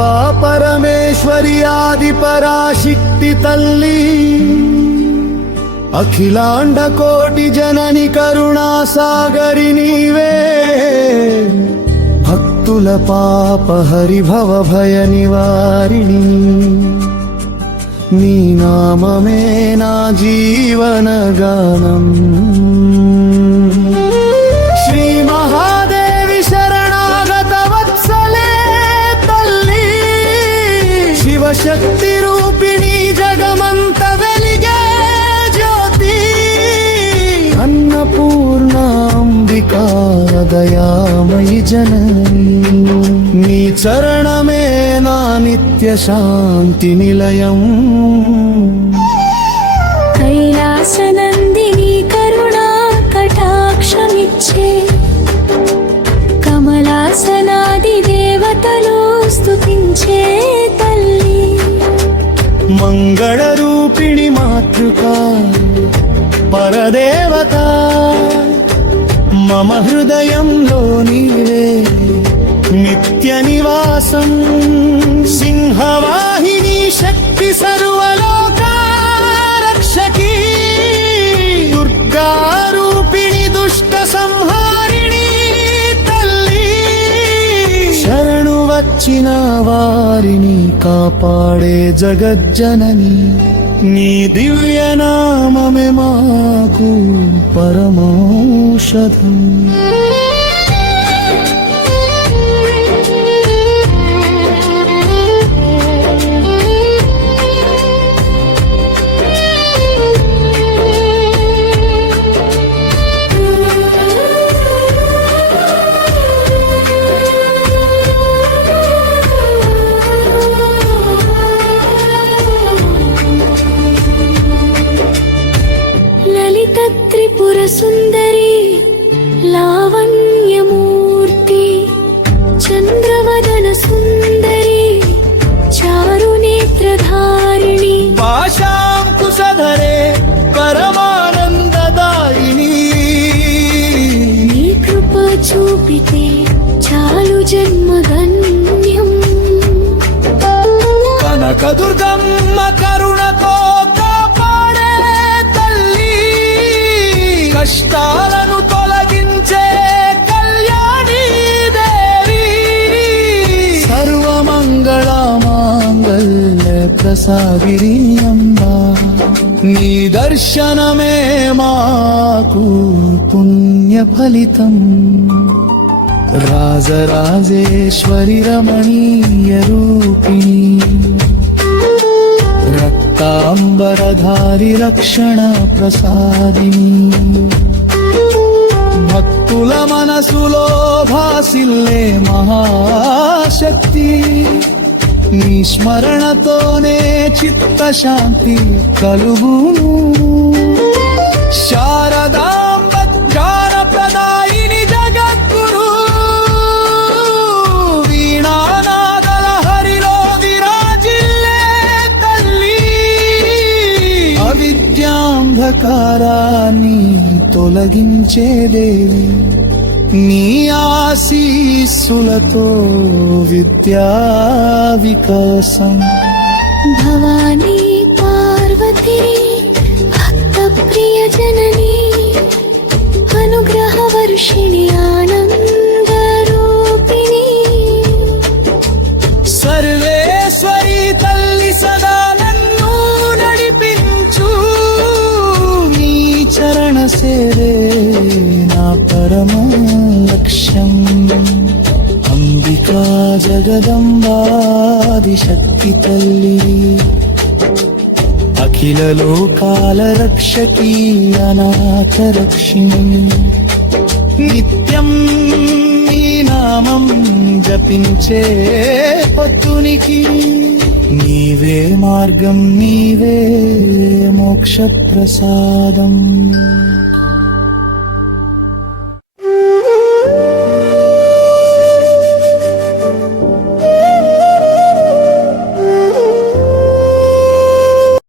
అంబా పరమేశ్వరి ఆది పరాశక్తి తల్లి, అఖిలాండ కోటి జనని కరుణా సాగరి నీవే, భక్తుల పాప హరిభవ భయ నివారిణి, నీ నామమే నా జీవన గానం. శ్రీ మహాదేవి శరణాగత వత్సలే తల్లి, శివశక్తి రూపిణి జగమంత వెలిగే జ్యోతి, అన్నపూర్ణాంబికా దయామయి జనని, నీ చరణమే నా నిత్య శాంతి నిలయం. కైలాసనందిని కరుణా కటాక్షమిచ్చే, కమలాసనాది దేవతలు స్తుతించే తల్లి, మంగళ రూపిణి మాతృకా పరదేవత, మమ హృదయంలో నీవే నిత్య నివాసం. సింహవాహిని శక్తి సర్వలోకారక్షకి, దుర్గా రూపిణి దుష్ట సంహారిణి తల్లి, శరణు వచ్చిన వారిని కాపాడే జగజ్జనని, నీ దివ్య నామమే మాకు పరమౌషధం. త్రిపుర సుందరి లావణ్యమూర్తి, చంద్రవదన సుందరి చారునేత్రధారిణి, పాశాంకుశధరే పరమానందదాయిని, నీ కృప చూపితే చాలు జన్మధన్యం. కనకదుర్గమ్మ కరుణతో కాపాడే తల్లి, కష్టాలను తొలగించే కళ్యాణి దేవి, సర్వమంగళ మాంగళ్య ప్రసాదిని అంబా, నీ దర్శనమే మాకు పుణ్య ఫలితం. రాజరాజేశ్వరి రమణీయ రూపిణి, రక్తాంబరధారి రక్షణ ప్రసాదిని, భక్తుల మనసులో భాసిల్లే మహాశక్తి, నీ స్మరణతోనే చిత్తశాంతి కలుగును. శారదాంబ జ్ఞానప్రదాయిని జగద్గురు, వీణానాదల హరిలో విరాజిల్లే తల్లి, అవిద్యాంధకారాన్ని తొలగించే దేవి, నీ ఆశీస్సులతో విద్యా వికాసం. భవానీ పార్వతి భక్త ప్రియ జనని, అనుగ్రహ వర్షిణి ఆనంద రూపిణి, సర్వేశ్వరి తల్లి సదా నన్ను నడిపించు, నీ చరణ సేవే నా పరమ లక్ష్యం. అంబికా జగదంబాది శక్తి తల్లి, అఖిల లోకాల రక్షకీ అనాథ రక్షిణి, నిత్యం నీ నామం జపించే భక్తునికి, నీవే మార్గం నీవే మోక్ష ప్రసాదం.